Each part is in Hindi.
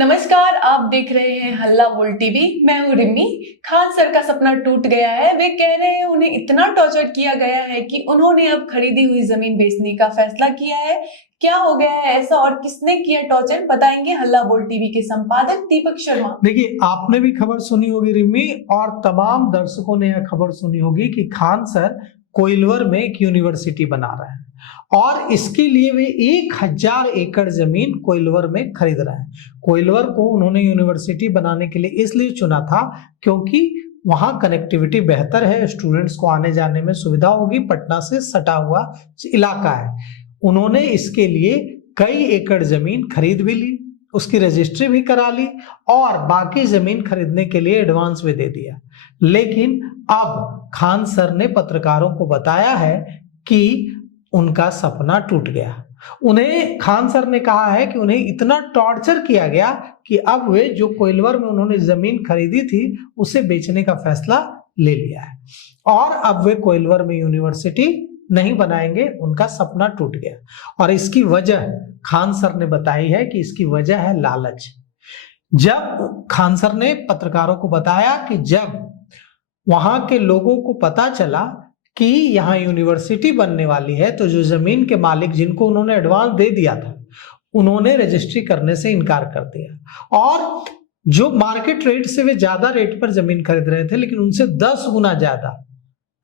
नमस्कार, आप देख रहे हैं हल्ला बोल टीवी। मैं हूँ रिमी। खान सर का सपना टूट गया है। वे कह रहे हैं उन्हें इतना टॉर्चर किया गया है कि उन्होंने अब खरीदी हुई जमीन बेचने का फैसला किया है। क्या हो गया है ऐसा और किसने किया टॉर्चर, बताएंगे हल्ला बोल टीवी के संपादक दीपक शर्मा। देखिए, आपने भी खबर सुनी होगी रिमी, और तमाम दर्शकों ने यह खबर सुनी होगी कि खान सर कोइलवर में एक यूनिवर्सिटी बना रहे हैं और इसके लिए वे 1000 एकड़ जमीन कोइलवर में खरीद रहे हैं। कोइलवर को उन्होंने यूनिवर्सिटी बनाने के लिए इसलिए चुना था क्योंकि वहां कनेक्टिविटी बेहतर है, स्टूडेंट्स को आने जाने में सुविधा होगी, पटना से सटा हुआ इलाका है। उन्होंने इसके लिए कई एकड़ जमीन खरीद भी ली, उसकी रजिस्ट्री भी करा ली और बाकी जमीन खरीदने के लिए एडवांस भी दे दिया। लेकिन अब खान सर ने पत्रकारों को बताया है कि उनका सपना टूट गया। उन्हें खान सर ने कहा है कि उन्हें इतना टॉर्चर किया गया कि अब वे जो कोइलवर में उन्होंने जमीन खरीदी थी उसे बेचने का फैसला ले लिया है और अब वे कोइलवर में यूनिवर्सिटी नहीं बनाएंगे। उनका सपना टूट गया और इसकी वजह खान सर ने बताई है कि इसकी वजह है लालच। जब खान सर ने पत्रकारों को बताया कि जब वहां के लोगों को पता चला कि यहाँ यूनिवर्सिटी बनने वाली है तो जो जमीन के मालिक जिनको उन्होंने एडवांस दे दिया था उन्होंने रजिस्ट्री करने से इनकार कर दिया और जो मार्केट रेट से वे ज्यादा रेट पर जमीन खरीद रहे थे लेकिन उनसे 10 गुना ज्यादा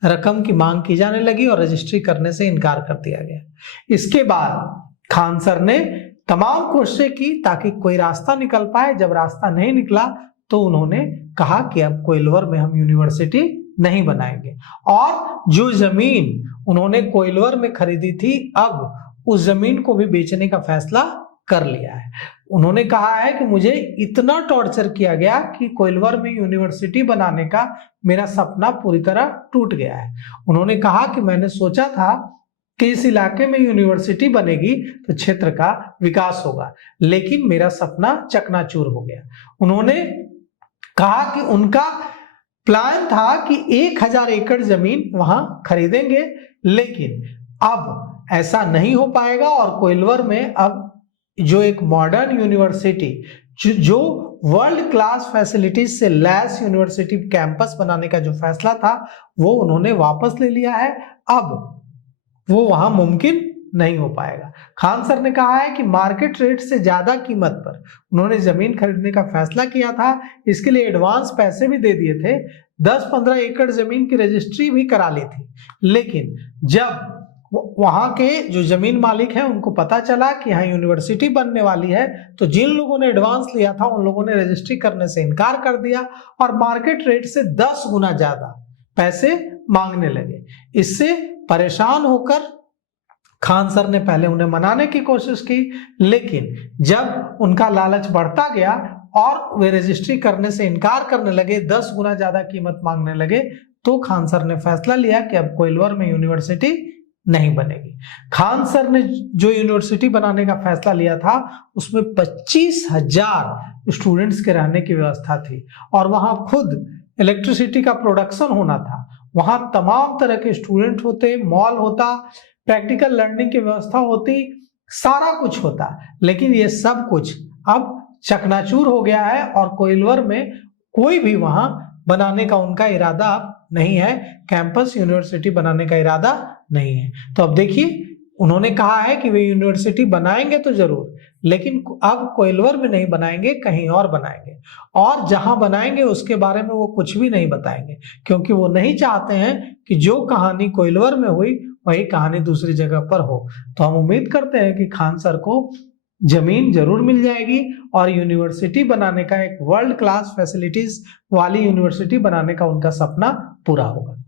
रकम की मांग की जाने लगी और रजिस्ट्री करने से इनकार कर दिया गया। इसके बाद खान सर ने तमाम कोशिशें की ताकि कोई रास्ता निकल पाए। जब रास्ता नहीं निकला तो उन्होंने कहा कि अब कोइलवर में हम यूनिवर्सिटी नहीं बनाएंगे और जो जमीन उन्होंने कोइलवर में खरीदी थी अब उस जमीन को भी बेचने का फैसला कर लिया है। उन्होंने कहा है कि मुझे इतना टॉर्चर किया गया कि कोइलवर में यूनिवर्सिटी बनाने का मेरा सपना पूरी तरह टूट गया है। उन्होंने कहा कि मैंने सोचा था कि इस इलाके में यूनिवर्सिटी बनेगी तो क्षेत्र का विकास होगा, लेकिन मेरा सपना चकनाचूर हो गया। उन्होंने कहा कि उनका प्लान था कि 1000 एकड़ जमीन वहां खरीदेंगे, लेकिन अब ऐसा नहीं हो पाएगा और कोइलवर में अब जो एक मॉडर्न यूनिवर्सिटी जो वर्ल्ड क्लास फैसिलिटीज से लैस यूनिवर्सिटी कैंपस बनाने का जो फैसला था वो उन्होंने वापस ले लिया है। अब वो वहां मुमकिन नहीं हो पाएगा। खान सर ने कहा है कि मार्केट रेट से ज्यादा कीमत पर उन्होंने जमीन खरीदने का फैसला किया था, इसके लिए एडवांस पैसे भी दे दिए थे, 10-15 एकड़ जमीन की रजिस्ट्री भी करा ली थी। लेकिन जब वहां के जो जमीन मालिक हैं उनको पता चला कि यहाँ यूनिवर्सिटी बनने वाली है तो जिन लोगों ने एडवांस लिया था उन लोगों ने रजिस्ट्री करने से इनकार कर दिया और मार्केट रेट से 10 गुना ज्यादा पैसे मांगने लगे। इससे परेशान होकर खान सर ने पहले उन्हें मनाने की कोशिश की, लेकिन जब उनका लालच बढ़ता गया और वे रजिस्ट्री करने से इनकार करने लगे, 10 गुना ज्यादा कीमत मांगने लगे, तो खान सर ने फैसला लिया कि अब कोइलवर में यूनिवर्सिटी नहीं बनेगी। खान सर ने जो यूनिवर्सिटी बनाने का फैसला लिया था उसमें 25,000 स्टूडेंट्स के रहने की व्यवस्था थी और वहां खुद इलेक्ट्रिसिटी का प्रोडक्शन होना था। वहां तमाम तरह के स्टूडेंट होते, मॉल होता, प्रैक्टिकल लर्निंग की व्यवस्था होती, सारा कुछ होता, लेकिन ये सब कुछ अब चकनाचूर हो गया है और कोइलवर में कोई भी वहां बनाने का उनका इरादा अब नहीं है, कैंपस यूनिवर्सिटी बनाने का इरादा नहीं है। तो अब देखिए, उन्होंने कहा है कि वे यूनिवर्सिटी बनाएंगे तो जरूर, लेकिन अब कोइलवर में नहीं बनाएंगे, कहीं और बनाएंगे और जहां बनाएंगे उसके बारे में वो कुछ भी नहीं बताएंगे क्योंकि वो नहीं चाहते हैं कि जो कहानी कोइलवर में हुई वही कहानी दूसरी जगह पर हो। तो हम उम्मीद करते हैं कि खान सर को जमीन जरूर मिल जाएगी और यूनिवर्सिटी बनाने का, एक वर्ल्ड क्लास फैसिलिटीज वाली यूनिवर्सिटी बनाने का उनका सपना पूरा होगा।